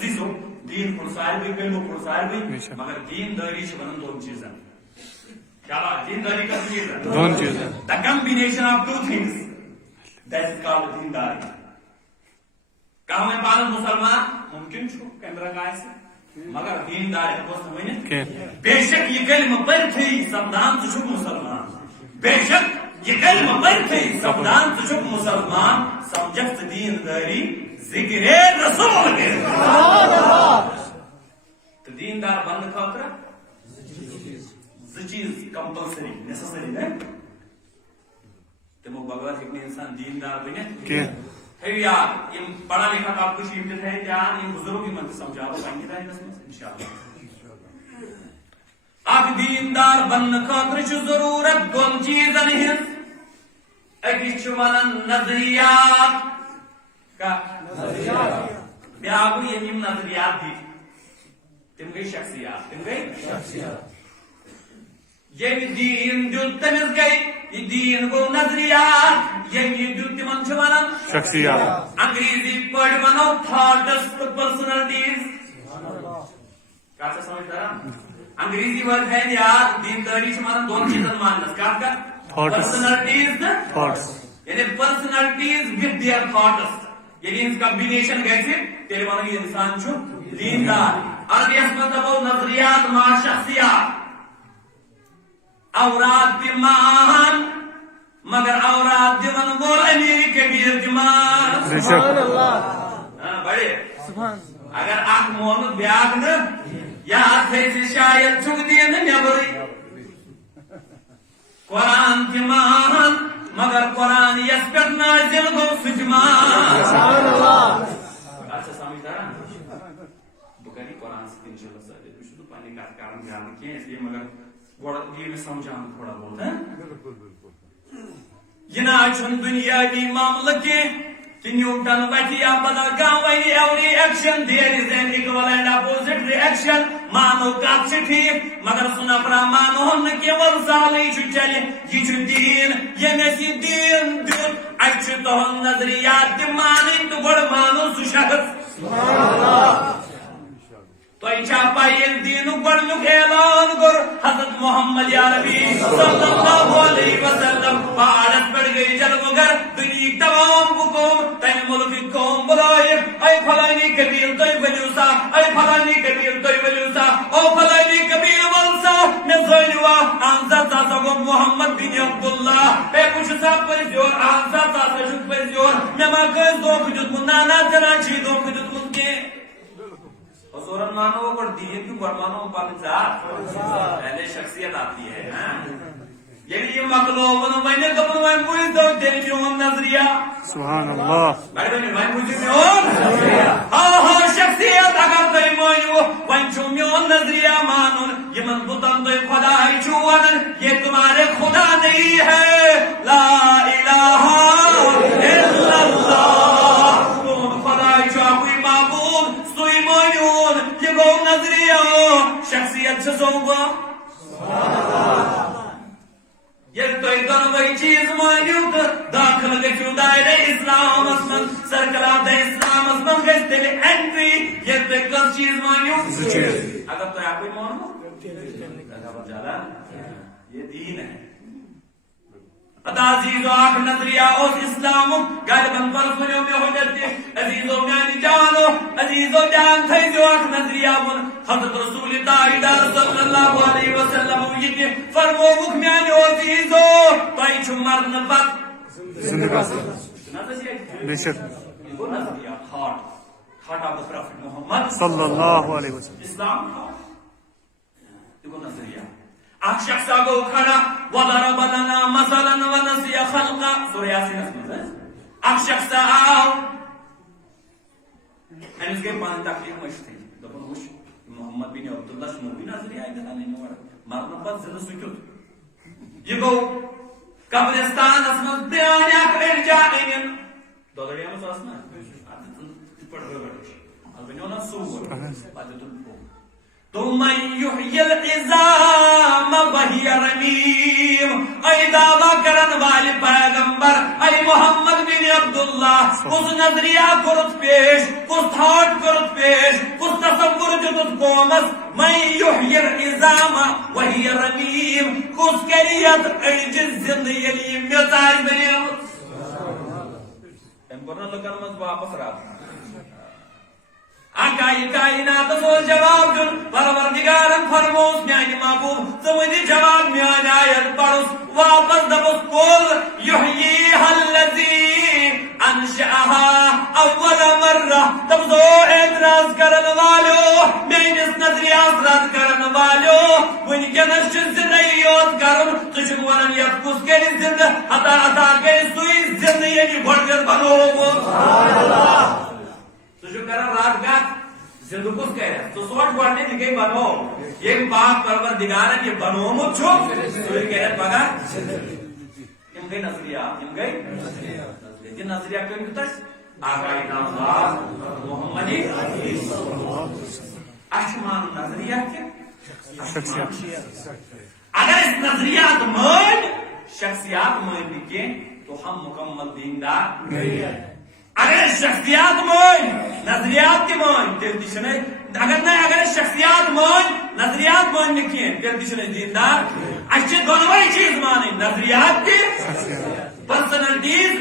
عزیزو دین کھڑ ساروی کلمہ کھڑ ساروی مگر دین داری چھ بنن دون چیزن کیا بات دین داری کا چیزن دون چیزن the combination of two things that is called دین داری کہاں میں پانت مسلمان ممکن چھو کیمرہ گائے سے مگر دین داری کو سمجھنے بے شک یہ کلمہ پر تھی سمدان تو چھو مسلمان بے شک یہ کلمہ پر تھی سمدان تو چھو مسلمان سمجھت دین داری ذکر رسول کے تو دیندار بند خاطر چیز کمپلسری نیسسری ہے تمو بغیر ایک انسان دیندار بنے ہے یار یہ پڑھا لکھا آپ کو شیفٹ ہے جان یہ بزرگ ہی من سمجھاؤ پانی رہے انشاءاللہ آپ دیندار بن خاطر چھ ضرورت دون چیزن ہن اکس چھ ونن نظریات کا بیاکھ یم نظریات دی تم گئی شخصیات تم گئی شخصیات یہ دین جو تمس گئی یہ دین کو نظریات یہ جو تمن چھ ونن شخصیات انگریزی پڑھ ونو تھاٹس پرسنالٹیز کیا سے سمجھ رہا انگریزی ورڈ ہے یار دین داری چھ ونن دون چیزن مانس کا پرسنالٹیز تھاٹس یعنی پرسنالٹیز ود دیئر تھاٹس یعنی اس کمبینیشن کیسے تیرے ونن یہ انسان چھو دیندار عربی اس مطلب نظریات ما شخصیات اوراد دمان مگر اوراد دمان وہ امیر کبیر دمان سبحان اللہ بڑے اگر آپ محمد بیاگ نا یا تھے سے شاید چھک دیے نا نیبری قرآن دمان مگر قرآن یس پر نازل گو سجمان سبحان اللہ اچھا سمجھتا رہا بکری قرآن سے تین شلہ ساتھ ہے تو پانی کا کارن جان کیا اس لیے مگر یہ میں سمجھانا تھوڑا بہت ہے یہ نا چھن دنیاوی معاملہ کے نیوٹن وٹیا بدل گاؤں وی every action there is an equal and opposite reaction مانو کات سے ٹھیک مگر سنا پرا مانو ہم نے کیول سالی چھو چلے یہ چھو دین یہ نسی دین دین اچھ تو ہم نظریات دی مانی تو گڑ مانو سو شخص سبحان اللہ تو اچھا پائی دین گڑ لک اعلان گر حضرت محمد یا نبی صلی اللہ علیہ وسلم پہاڑت پڑ گئی جلو گر دنیا تمام حکوم تین ملک قوم بلائے اے فلانی کبیر توی ولیوسا اے فلانی کبیر توی ولیوسا او فلانی کبیر ولسا میں زوجوا آنزا تاسا کو محمد بن عبداللہ اے کچھ سا پر زیور آنزا تاسا شد پر زیور میں مکہ دو کجد منانا جنا چی دو کجد من کے حضورن مانو پر دیئے کیوں پر مانو پر ذات پہلے شخصیت آتی ہے یعنی یہ مقلوب میں نے کبھر میں پوری تو دل میں ہوں نظریہ سبحان اللہ بھائی بھائی میں پوچھے میں ہوں ہاں شخصیت اگر تو مانو ونچو میں ہوں نظریہ مانو یہ من بطن تو خدا ہی چھوڑن یہ تمہارے خدا نہیں ہے لا الہ الا اللہ تم خدا ہی چھوڑ کوئی معبود سوئی مانون یہ گو نظریہ شخصیت سے سوگا سبحان اللہ یہ تو ایدن وہی چیز مانیو کر داخل گئیو دائرے اسلام اسمن سرکلات اسلام اسمن گئیس تیلے انٹری یہ تو ایک چیز مانیو اگر تو آپ کوئی مانو یہ دین ہے عزیز و آخ نظریہ اس اسلام غالباً پرسنیوں میں ہو جاتی ہے عزیز و میانی جانو عزیز و جان تھے جو آخ نظریہ من حضرت رسول تائیدار صلی اللہ علیہ وسلم یہ فرمو بک میانی عزیز و پائی چھو مرن وقت زندگاہ بے شک وہ نظریہ ہارٹ آف the Prophet محمد صلی اللہ علیہ وسلم اسلام ہارٹ وہ نظریہ اخ شخص آگو کھڑا وَضَرَبَ لَنَا مَثَلًا وَنَسِيَ خَلْقًا سورہ یاسین اسمت ہے اخ شخص آو این اس کے پانی تکلیف مشت تھی دفن ہوش محمد بن عبداللہ شنو بھی نظری آئی تھا نہیں موڑا مرنا پاس زندہ سکیوت یہ گو قبرستان اسمت بیانی اکھ ارجا این دولاری ہم ساسنا پڑھ رہے بیٹھوش البنی ہونا سوور پاتے تن ثم يحيي العظام وهي رميم اے دعویٰ کرن والے پیغمبر اے محمد بن عبداللہ اس نظریہ کرت پیش اس تھاٹ کرت پیش قومس من يحيي العظام وهي رميم کس کریت اڑج زندہ یلی میچاج بنیمت ام کرنا لکن مز واپس رات آقای کائنات سو جواب دن پروردگارن فرموس میانی محبوب سمجھے جواب میانی آیت پڑھوس واپس دبس قل یحییها الذی انشأها اول مرہ تب دو اعتراض کرن والو میانس نظریات رد کرن والو ونکنس چھ زندگیوت کرن تجھ ونن یت کس کری زندہ عطا کری سوئی زندہ یعنی بڑھگر بنو تجھ کرن رات گات زندہ کس کہہ رہا تو سوٹ گوڑنے نگئی بنو یہ پاک پروردگارن یہ بنو مت چھو سوئی کہہ رہا پگا یم گئی نظریات یم گئی لیکن نظریہ کم کتاش آقای نامدار محمدی اشمان نظریہ کیا اگر اس نظریات مان شخصیات مان لکھیں تو ہم مکمل دیندار اگر شخصیات مان نظریات کے مان دل دشنے اگر نہیں اگر شخصیات مان نظریات مان لکھیں دل دشنے دیندار اچھے دونوں چیز مانے نظریات کی پرسنالٹیز